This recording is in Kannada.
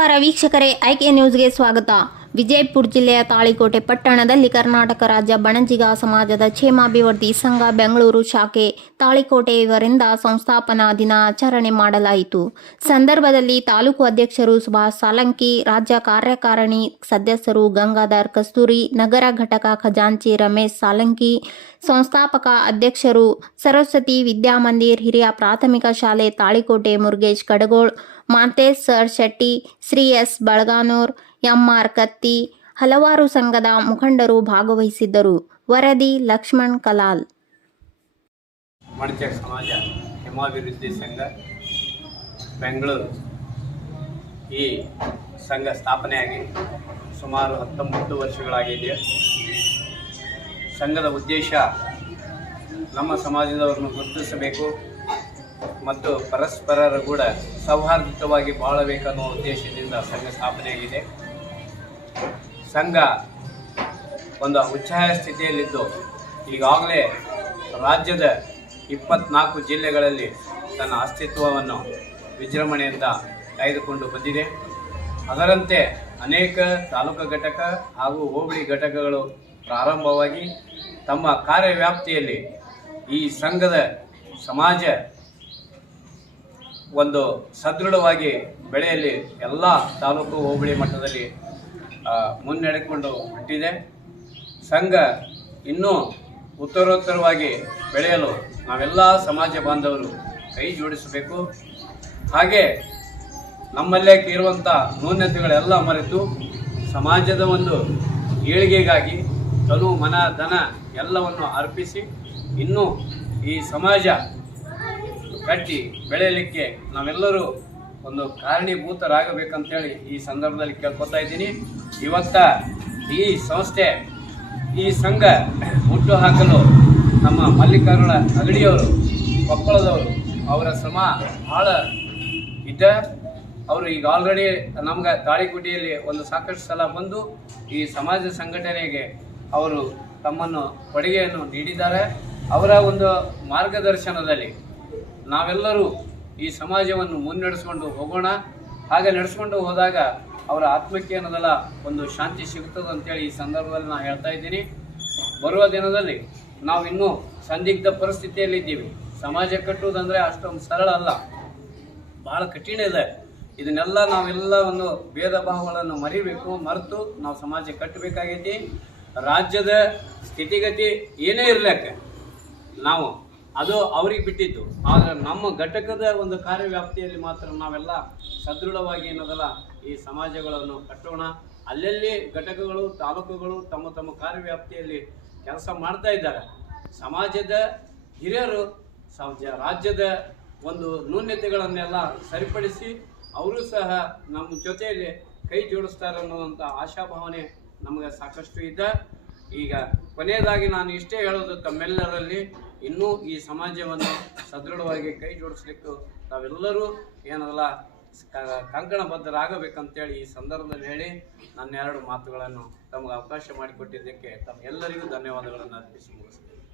ನಮಸ್ಕಾರ ವೀಕ್ಷಕರೇ, ಐಕೆ ನ್ಯೂಸ್ಗೆ ಸ್ವಾಗತ. ವಿಜಯಪುರ ಜಿಲ್ಲೆಯ ತಾಳಿಕೋಟೆ ಪಟ್ಟಣದಲ್ಲಿ ಕರ್ನಾಟಕ ರಾಜ್ಯ ಬಣಜಿಗ ಸಮಾಜದ ಕ್ಷೇಮಾಭಿವೃದ್ಧಿ ಸಂಘ ಬೆಂಗಳೂರು ಶಾಖೆ ತಾಳಿಕೋಟೆ ಇವರಿಂದ ಸಂಸ್ಥಾಪನಾ ದಿನ ಆಚರಣೆ ಮಾಡಲಾಯಿತು. ಸಂದರ್ಭದಲ್ಲಿ ತಾಲೂಕು ಅಧ್ಯಕ್ಷರು ಸುಭಾಷ್ ಸಾಲಂಕಿ, ರಾಜ್ಯ ಕಾರ್ಯಕಾರಿಣಿ ಸದಸ್ಯರು ಗಂಗಾಧರ್ ಕಸ್ತೂರಿ, ನಗರ ಘಟಕ ಖಜಾಂಚಿ ರಮೇಶ್ ಸಾಲಂಕಿ, ಸಂಸ್ಥಾಪಕ ಅಧ್ಯಕ್ಷರು ಸರಸ್ವತಿ ವಿದ್ಯಾಮಂದಿರ್, ಹಿರಿಯ ಪ್ರಾಥಮಿಕ ಶಾಲೆ Talikote Murugesh Kadagol Mantesh sir Shetty, Shri S. Balaganur M R Katti, ಹಲವಾರು ಸಂಘದ ಮುಖಂಡರು ಭಾಗವಹಿಸಿದ್ದರು. ವರದಿ, ಲಕ್ಷ್ಮಣ್ ಕಲಾಲ್. ಸಮಾಜ, ಹಿಮಾಭಿವೃದ್ಧಿ ಸಂಘ, ಬೆಂಗಳೂರು. ಈ ಸಂಘ ಸ್ಥಾಪನೆಯಾಗಿ ಸುಮಾರು ಹತ್ತೊಂಬತ್ತು ವರ್ಷಗಳಾಗಿದೆ. ಸಂಘದ ಉದ್ದೇಶ ನಮ್ಮ ಸಮಾಜದವ್ರನ್ನು ಗುರುತಿಸಬೇಕು. ಮತ್ತು ಪರಸ್ಪರರ ಕೂಡ ಸೌಹಾರ್ದಯುತವಾಗಿ ಬಾಳಬೇಕನ್ನೋ ಉದ್ದೇಶದಿಂದ ಸಂಘ ಸ್ಥಾಪನೆಯಾಗಿದೆ. ಸಂಘ ಒಂದು ಉಚ್ಛಾಯ ಸ್ಥಿತಿಯಲ್ಲಿದ್ದು, ಈಗಾಗಲೇ ರಾಜ್ಯದ ಇಪ್ಪತ್ನಾಲ್ಕು ಜಿಲ್ಲೆಗಳಲ್ಲಿ ತನ್ನ ಅಸ್ತಿತ್ವವನ್ನು ವಿಜೃಂಭಣೆಯಿಂದ ಕಾಯ್ದುಕೊಂಡು ಬಂದಿದೆ. ಅದರಂತೆ ಅನೇಕ ತಾಲೂಕು ಘಟಕ ಹಾಗೂ ಹೋಬಳಿ ಘಟಕಗಳು ಪ್ರಾರಂಭವಾಗಿ ತಮ್ಮ ಕಾರ್ಯವ್ಯಾಪ್ತಿಯಲ್ಲಿ ಈ ಸಂಘದ ಸಮಾಜ ಒಂದು ಸದೃಢವಾಗಿ ಬೆಳೆಯಲ್ಲಿ ಎಲ್ಲ ತಾಲೂಕು ಹೋಬಳಿ ಮಟ್ಟದಲ್ಲಿ ಮುನ್ನಡೆಕೊಂಡು ಬಿಟ್ಟಿದೆ ಸಂಘ ಇನ್ನೂ ಉತ್ತರೋತ್ತರವಾಗಿ ಬೆಳೆಯಲು ನಾವೆಲ್ಲ ಸಮಾಜ ಬಾಂಧವರು ಕೈ ಜೋಡಿಸಬೇಕು. ಹಾಗೆ ನಮ್ಮಲ್ಲೇ ಇರುವಂಥ ನ್ಯೂನತೆಗಳೆಲ್ಲ ಮರೆತು ಸಮಾಜದ ಒಂದು ಏಳಿಗೆಗಾಗಿ ತನು ಮನ, ಧನ ಎಲ್ಲವನ್ನು ಅರ್ಪಿಸಿ ಇನ್ನೂ ಈ ಸಮಾಜ ಕಟ್ಟಿ ಬೆಳೆಯಲಿಕ್ಕೆ ನಾವೆಲ್ಲರೂ ಒಂದು ಕಾರಣೀಭೂತರಾಗಬೇಕಂತೇಳಿ ಈ ಸಂದರ್ಭದಲ್ಲಿ ಕೇಳ್ಕೊತಾ ಇದ್ದೀನಿ. ಇವತ್ತ ಈ ಸಂಸ್ಥೆ, ಈ ಸಂಘ ಹುಟ್ಟು ಹಾಕಲು ನಮ್ಮ ಮಲ್ಲಿಕಾರ್ಜುನ ಅಗಡಿಯವರು, ಕೊಪ್ಪಳದವರು ಅವರ ಶ್ರಮ ಭಾಳ ಇದ್ದ. ಅವರು ಈಗ ಆಲ್ರೆಡಿ ನಮ್ಗೆ ತಾಳಿಕೋಟೆಯಲ್ಲಿ ಒಂದು ಸಾಕಷ್ಟು ಸಲ ಬಂದು ಈ ಸಮಾಜ ಸಂಘಟನೆಗೆ ಅವರು ತಮ್ಮನ್ನು ಕೊಡುಗೆಯನ್ನು ನೀಡಿದ್ದಾರೆ. ಅವರ ಒಂದು ಮಾರ್ಗದರ್ಶನದಲ್ಲಿ ನಾವೆಲ್ಲರೂ ಈ ಸಮಾಜವನ್ನು ಮುನ್ನಡೆಸ್ಕೊಂಡು ಹೋಗೋಣ. ಹಾಗೆ ನಡೆಸ್ಕೊಂಡು ಹೋದಾಗ ಅವರ ಆತ್ಮಕ್ಕೆ ಅನ್ನೋದಲ್ಲ ಒಂದು ಶಾಂತಿ ಸಿಗುತ್ತದೆ ಅಂತೇಳಿ ಈ ಸಂದರ್ಭದಲ್ಲಿ ನಾನು ಹೇಳ್ತಾ ಇದ್ದೀನಿ. ಬರುವ ದಿನದಲ್ಲಿ ನಾವು ಇನ್ನೂ ಸಂದಿಗ್ಧ ಪರಿಸ್ಥಿತಿಯಲ್ಲಿದ್ದೀವಿ ಸಮಾಜ ಕಟ್ಟುವುದಂದರೆ ಅಷ್ಟೊಂದು ಸರಳ ಅಲ್ಲ. ಭಾಳ ಕಠಿಣ ಇದೆ. ಇದನ್ನೆಲ್ಲ ನಾವೆಲ್ಲ ಒಂದು ಭೇದ ಭಾವಗಳನ್ನು ಮರಿಬೇಕು, ಮರೆತು ನಾವು ಸಮಾಜ ಕಟ್ಟಬೇಕಾಗೈತಿ. ರಾಜ್ಯದ ಸ್ಥಿತಿಗತಿ ಏನೇ ಇರಲಿಕ್ಕೆ ನಾವು ಅದು ಅವ್ರಿಗೆ ಬಿಟ್ಟಿದ್ದು. ಆದರೆ ನಮ್ಮ ಘಟಕದ ಒಂದು ಕಾರ್ಯವ್ಯಾಪ್ತಿಯಲ್ಲಿ ಮಾತ್ರ ನಾವೆಲ್ಲ ಸದೃಢವಾಗಿ ಏನದಲ್ಲ, ಈ ಸಮಾಜಗಳನ್ನು ಕಟ್ಟೋಣ. ಅಲ್ಲಲ್ಲಿ ಘಟಕಗಳು, ತಾಲೂಕುಗಳು ತಮ್ಮ ತಮ್ಮ ಕಾರ್ಯವ್ಯಾಪ್ತಿಯಲ್ಲಿ ಕೆಲಸ ಮಾಡ್ತಾ ಇದ್ದಾರೆ. ಸಮಾಜದ ಹಿರಿಯರು ರಾಜ್ಯದ ಒಂದು ನ್ಯೂನ್ಯತೆಗಳನ್ನೆಲ್ಲ ಸರಿಪಡಿಸಿ ಅವರು ಸಹ ನಮ್ಮ ಜೊತೆಯಲ್ಲಿ ಕೈ ಜೋಡಿಸ್ತಾರೆ ಅನ್ನೋವಂಥ ಆಶಾಭಾವನೆ ನಮಗೆ ಸಾಕಷ್ಟು ಇದೆ. ಈಗ ಕೊನೆಯದಾಗಿ ನಾನು ಇಷ್ಟೇ ಹೇಳೋದು ತಮ್ಮೆಲ್ಲರಲ್ಲಿ. ಇನ್ನೂ ಈ ಸಮಾಜವನ್ನು ಸದೃಢವಾಗಿ ಕೈ ಜೋಡಿಸ್ಲಿಕ್ಕೂ ನಾವೆಲ್ಲರೂ ಏನಲ್ಲ ಕಂಕಣಬದ್ಧರಾಗಬೇಕಂತೇಳಿ ಈ ಸಂದರ್ಭದಲ್ಲಿ ಹೇಳಿ ನನ್ನ ಎರಡು ಮಾತುಗಳನ್ನು ತಮಗೆ ಅವಕಾಶ ಮಾಡಿಕೊಟ್ಟಿದ್ದಕ್ಕೆ ತಮ್ಮೆಲ್ಲರಿಗೂ ಧನ್ಯವಾದಗಳನ್ನು ಅರ್ಪಿಸಿ ಮುಗಿಸ್ತೇನೆ.